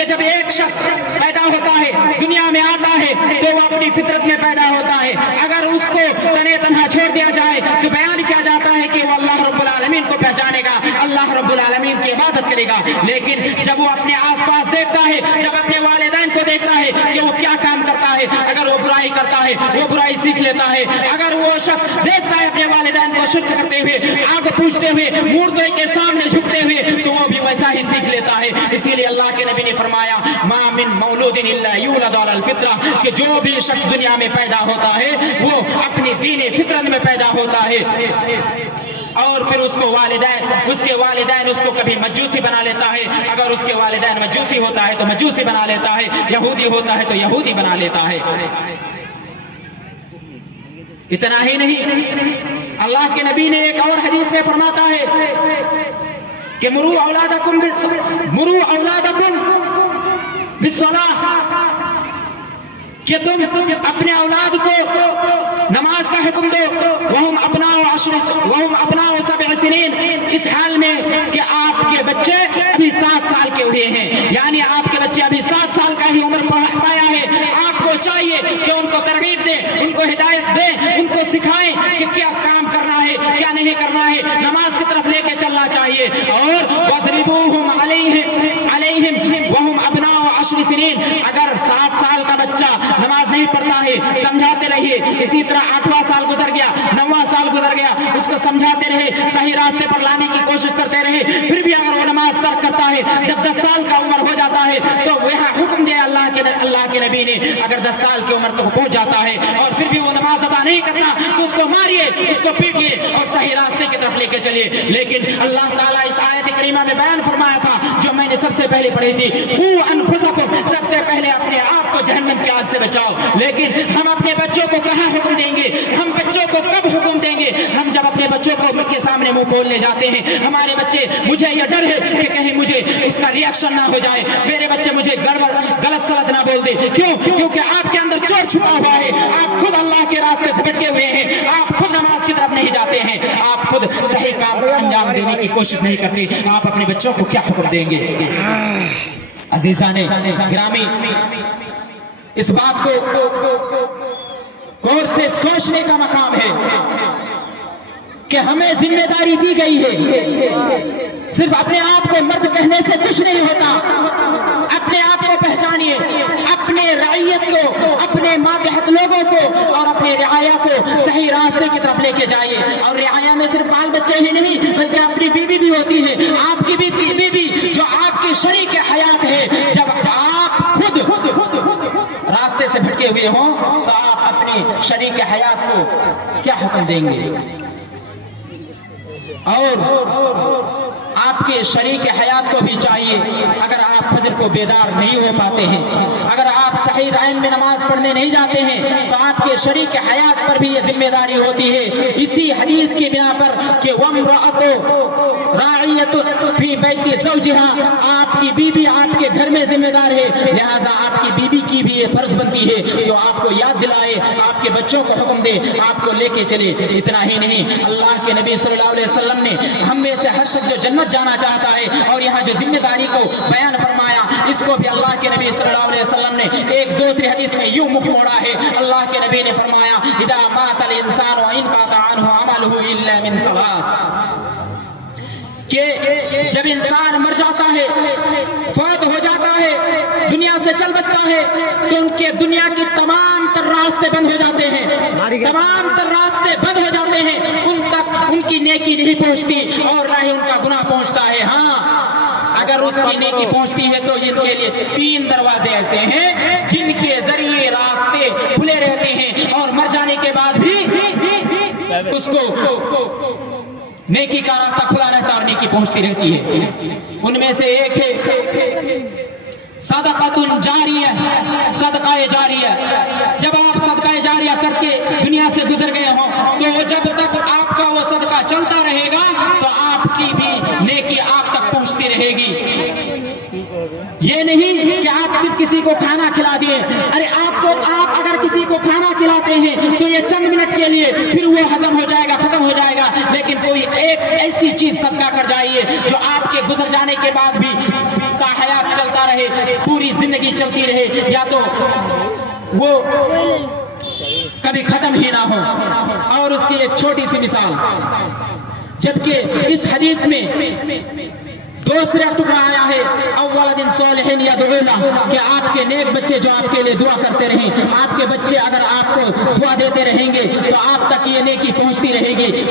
کہ جب ایک شخص پیدا ہوتا ہے دنیا میں آتا ہے تو وہ اپنی فطرت میں پیدا ہوتا ہے. اگر اس کو تنے تنہا چھوڑ دیا جائے تو بیان کیا جاتا ہے کہ وہ اللہ رب العالمین کو پہچانے گا, اللہ رب العالمین کی عبادت کرے گا. لیکن جب وہ اپنے آس پاس دیکھتا ہے, جب اپنے والدین کو دیکھتا ہے کہ وہ کیا کام کرتا ہے, اگر وہ برائی کرتا ہے وہ برائی سیکھ لیتا ہے. اگر وہ شخص دیکھتا ہے اپنے والدین کو شرک کرتے ہوئے, آگ پوجتے ہوئے, مردے کے سامنے جھکتے ہوئے, تو وہ بھی ویسا ہی سیکھ لیتا ہے. اسی لیے اللہ کے نبی نے فرمایا ما من مولود الا یولد علی الفطرہ, کہ جو بھی شخص دنیا میں پیدا ہوتا ہے وہ اپنی دین فطرت میں پیدا ہوتا ہے. اور پھر اس کو والدین اس کو کبھی مجوسی بنا لیتا ہے. اگر اس کے والدین مجوسی ہوتا ہے تو مجوسی بنا لیتا ہے, یہودی ہوتا ہے تو یہودی بنا لیتا ہے. اتنا ہی نہیں, اللہ کے نبی نے ایک اور حدیث میں فرماتا ہے کہ مرو اولادکم بالصلاۃ, کہ تم اپنے اولاد کو نماز کا حکم دو. وہم ابناء سبع سنین, اس حال میں کہ آپ کے بچے ابھی 7 سال کے ہوئے ہیں, یعنی آپ کے بچے ابھی 7 سال کا ہی عمر پایا ہے. آپ کو چاہیے کہ ان کو ترغیب دیں, ان کو ہدایت دیں, ان کو سکھائیں کہ کیا کام کرنا ہے کیا نہیں کرنا ہے, نماز کی طرف لے کے چلنا چاہیے. اور وَاضْرِبُوهُمْ عَلَيْهِمْ وَهُمْ أَبْنَاءُ 10 سنین, اگر 7 سال کا بچہ نماز نہیں پڑھتا ہے سمجھاتے رہیے. اسی طرح 8واں سال گزر گیا, 9واں سال گزر گیا, اس کو سمجھاتے رہے, صحیح راستے پر لانے کی کوشش کرتے رہے. پھر بھی اگر وہ نماز ترک کرتا ہے, جب 10 سال کا عمر ہو جاتا ہے تو یہاں حکم دیا اللہ کے نبی نے, اگر 10 سال کی عمر تک پہنچ جاتا ہے اور پھر بھی وہ نماز ادا نہیں کرتا تو اس کو ماریے, اس کو پیٹیے اور صحیح راستے کی طرف لے کے چلیے. لیکن اللہ تعالیٰ اس آیت کریمہ میں بیان فرمایا تھا جو میں نے سب سے پہلے پڑھی تھی, قُوا أَنفُسَكُمْ, سب سے پہلے اپنے آپ کو جہنم کی آگ سے بچاؤ. لیکن ہم اپنے بچوں کو کہاں حکم دیں گے, ہم بچوں کو کب حکم دیں گے؟ ہم جب اپنے بچوں کو ان کے سامنے منہ کھولنے جاتے ہیں. ہمارے بچے, مجھے یہ ڈر ہے کہ کہیں مجھے اس کا ریاکشن نہ ہو جائے, میرے بچے مجھے غلط سلط نہ بول دے. کیوں؟ کیونکہ آپ کے اندر چور چھپا ہوا ہے, آپ خود اللہ کے راستے سے بھٹکے ہوئے ہیں, آپ خود نماز کی طرف نہیں جاتے ہیں, آپ خود صحیح کام کو انجام دینے کی کوشش نہیں کرتے. آپ اپنے بچوں کو کیا حکم دیں گے؟ عزیزان گرامی, اس بات کو غور سے سوچنے کا مقام ہے کہ ہمیں ذمہ داری دی گئی ہے. صرف اپنے آپ کو مرد کہنے سے کچھ نہیں ہوتا, اپنے آپ کو پہچانیے, اپنے رعیت کو, اپنے ماتحت لوگوں کو اور اپنے رعایا کو صحیح راستے کی طرف لے کے جائیے. اور رعایا میں صرف بال بچے ہی نہیں بلکہ اپنی بیوی بھی ہوتی ہے, آپ کی بیوی جو آپ کی شریک حیات ہے. جب آپ خود راستے سے بھٹکے ہوئے ہوں تو آپ اپنی شریک حیات کو کیا حکم دیں گے؟ اور آپ کے شریک حیات کو بھی چاہیے, اگر آپ فجر کو بیدار نہیں ہو پاتے ہیں, اگر آپ صحیح ٹائم میں نماز پڑھنے نہیں جاتے ہیں تو آپ کے شریک حیات پر بھی یہ ذمہ داری ہوتی ہے. اسی حدیث کی بنا پر کہ وَامْرَأَتُ رَاعِيَةٌ فِي بَيْتِ زَوْجِهَا, آپ کی بیوی آپ کے گھر میں ذمہ دار ہے, لہذا آپ کی بیوی کی بھی یہ فرض بنتی ہے جو آپ کو یاد دلائے, آپ کے بچوں کو حکم دے, آپ کو لے کے چلے. اتنا ہی نہیں, اللہ کے نبی صلی اللہ علیہ وسلم نے ہم میں سے ہر شخص جو جنت جانا چاہتا ہے اور یہاں جو ذمہ داری کو بیان فرمایا, اس کو بھی اللہ کے نبی صلی اللہ علیہ وسلم نے ایک دوسری حدیث میں یوں منہ موڑا ہے. اللہ کے نبی نے فرمایا اذا مات الانسان وانقطع عنه عمله الا من ثلاث, کہ جب انسان مر جاتا ہے, فوت ہو جاتا ہے, دنیا سے چل بستا ہے تو ان کے دنیا کی تمام تر راستے بند ہو جاتے ہیں, تمام تر راستے بند ہو جاتے ہیں, ان تک ان کی نیکی نہیں پہنچتی اور نہ ہی ان کا گناہ پہنچتا ہے. ہاں, اگر اس کی نیکی پہنچتی ہے تو ان کے لیے 3 دروازے ایسے ہیں جن کے ذریعے راستے کھلے رہتے ہیں اور مر جانے کے بعد بھی اس کو نیکی کا راستہ کھلا رہتا اور نیکی پہنچتی رہتی ہے. ان میں سے ایک ہے صدقۃ جاریہ, صدقہ جاریہ. جب آپ صدقہ جاریہ کر کے دنیا سے گزر گئے ہوں تو جب تک آپ کا وہ صدقہ چلتا رہے گا تو آپ کی بھی نیکی آپ تک پہنچتی رہے گی. یہ نہیں کہ آپ صرف کسی کو کھانا کھلا دیے. ارے آپ اگر کسی کو کھانا کھلاتے ہیں تو یہ چند منٹ کے لیے پھر وہ ہضم ہو جائے گا، ختم ہو جائے گا، لیکن کوئی ایک ایسی چیز صدقہ کر جائیے جو آپ کے گزر جانے کے بعد بھی کا حیات چلتا رہے، پوری زندگی چلتی رہے، یا تو وہ کبھی ختم ہی نہ ہو۔ اور اس کی ایک چھوٹی سی مثال، جبکہ اس حدیث میں دوسرا ٹکڑا آیا ہے اولاد صالح یدعو لہ، کہ آپ کے نیک بچے جو آپ کے لیے دعا کرتے رہیں، آپ کے بچے اگر آپ کو دعا دیتے رہیں گے تو آپ تک یہ نیکی پہنچتی رہے گی۔